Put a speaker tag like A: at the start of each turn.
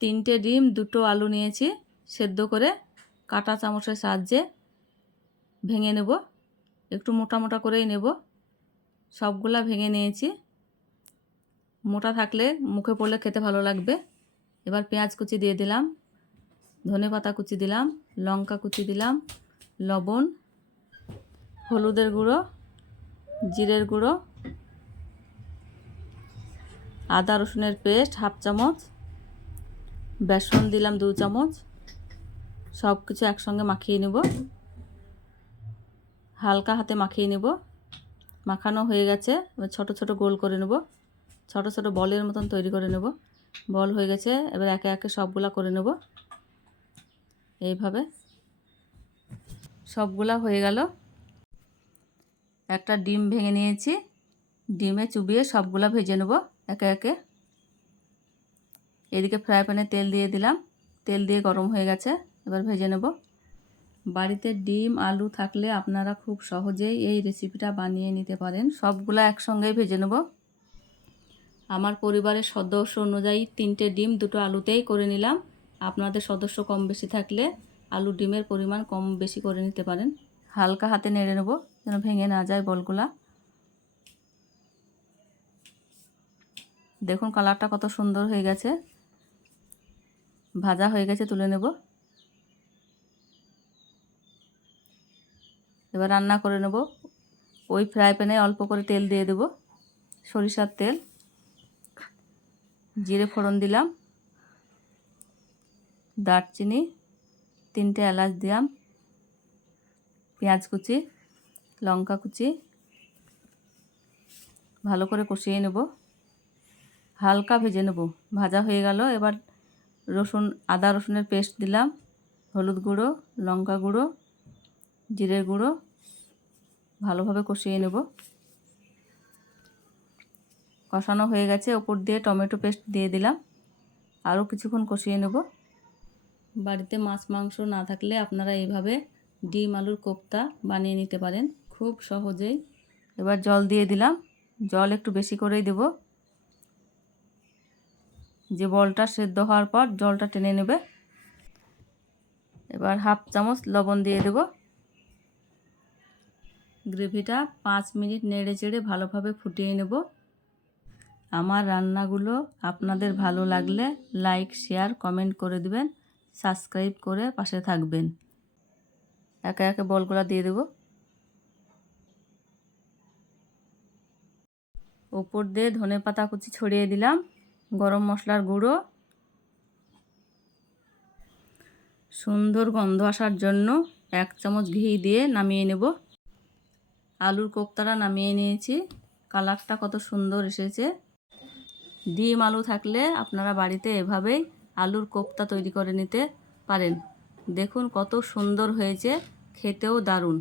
A: তিনটে ডিম, দুটো আলু নিয়েছি, সেদ্ধ করে কাঁটা চামচের সাহায্যে ভেঙে নেব। একটু মোটা মোটা করেই নেব। সবগুলা ভেঙে নিয়েছি। মোটা থাকলে মুখে পড়লে খেতে ভালো লাগবে। এবার পেঁয়াজ কুচি দিয়ে দিলাম, ধনে পাতা কুচি দিলাম, লঙ্কা কুচি দিলাম, লবণ, হলুদের গুঁড়ো, জিরের গুঁড়ো, আদা রসুনের পেস্ট, হাফ চামচ বেসন দিলাম দু চামচ। সব কিছু একসঙ্গে মাখিয়ে নেব। হালকা হাতে মাখিয়ে নেব। মাখানো হয়ে গেছে। এবার ছোটো ছোটো গোল করে নেব। ছোট ছোট বলের মতন তৈরি করে নেব। বল হয়ে গেছে। এবার একে একে সবগুলা করে নেব। এইভাবে। সবগুলা হয়ে গেল। একটা ডিম ভেঙে নিয়েছি। ডিমে চুবিয়ে সবগুলা ভেজে নেব একে একে। এদিকে ফ্রাই প্যানে তেল দিয়ে দিলাম। তেল দিয়ে গরম হয়ে গেছে। এবার ভেজে নেব। বাড়িতে ডিম, আলু থাকলে আপনারা খুব সহজেই এই রেসিপিটা বানিয়ে নিতে পারেন। সবগুলো একসঙ্গেই ভেজে নেব। আমার পরিবারের সদস্য অনুযায়ী তিনটে ডিম দুটো আলুতেই করে নিলাম। আপনাদের সদস্য কম বেশি থাকলে আলু ডিমের পরিমাণ কম বেশি করে নিতে পারেন। হালকা হাতে নেড়ে নেব যেন ভেঙে না যায় বলগুলা। দেখুন কালারটা কত সুন্দর হয়ে গেছে। ভাজা হয়ে গেছে, তুলে নেব। এবার রান্না করে নেব। ওই ফ্রাই প্যানে অল্প করে তেল দিয়ে দেব, সরিষার তেল। জিরে ফোড়ন দিলাম, দারচিনি, তিনটে এলাচ দিলাম, পেঁয়াজ কুচি, লঙ্কা কুচি। ভালো করে কষিয়ে নেব। হালকা ভেজে নেব। ভাজা হয়ে গেল, এবার রসুন, আদা রসুনের পেস্ট দিলাম, হলুদ গুঁড়ো, লঙ্কা গুঁড়ো, জিরের গুঁড়ো, ভালোভাবে কষিয়ে নেব। কষানো হয়ে গেছে, ওপর দিয়ে টমেটো পেস্ট দিয়ে দিলাম। আরও কিছুক্ষণ কষিয়ে নেব। বাড়িতে মাছ, মাংস না থাকলে আপনারা এইভাবে ডিম, আলুর কোপ্তা বানিয়ে নিতে পারেন। খুব সহজেই। এবার জল দিয়ে দিলাম। জল একটু বেশি করেই দেব। যে বলটা সেদ্ধ হওয়ার পর জলটা টেনে নেবে। এবার হাফ চামচ লবণ দিয়ে দেব। গ্রেভিটা পাঁচ মিনিট নেড়ে চেড়ে ভালোভাবে ফুটিয়ে নেব। আমার রান্নাগুলো আপনাদের ভালো লাগলে লাইক, শেয়ার, কমেন্ট করে দিবেন, সাবস্ক্রাইব করে পাশে থাকবেন। একে একে বলগুলো দিয়ে দেব। ওপর দিয়ে ধনে পাতা কুচি ছড়িয়ে দিলাম। গরম মশলার গুঁড়ো। সুন্দর গন্ধ আসার জন্য এক চামচ ঘি দিয়ে নামিয়ে নেব। আলুর কোপ্তাটা নামিয়ে নিয়েছি। কালারটা কত সুন্দর এসেছে। ডিম আলু থাকলে আপনারা বাড়িতে এভাবেই আলুর কোপ্তা তৈরি করে নিতে পারেন। দেখুন কত সুন্দর হয়েছে। খেতেও দারুণ।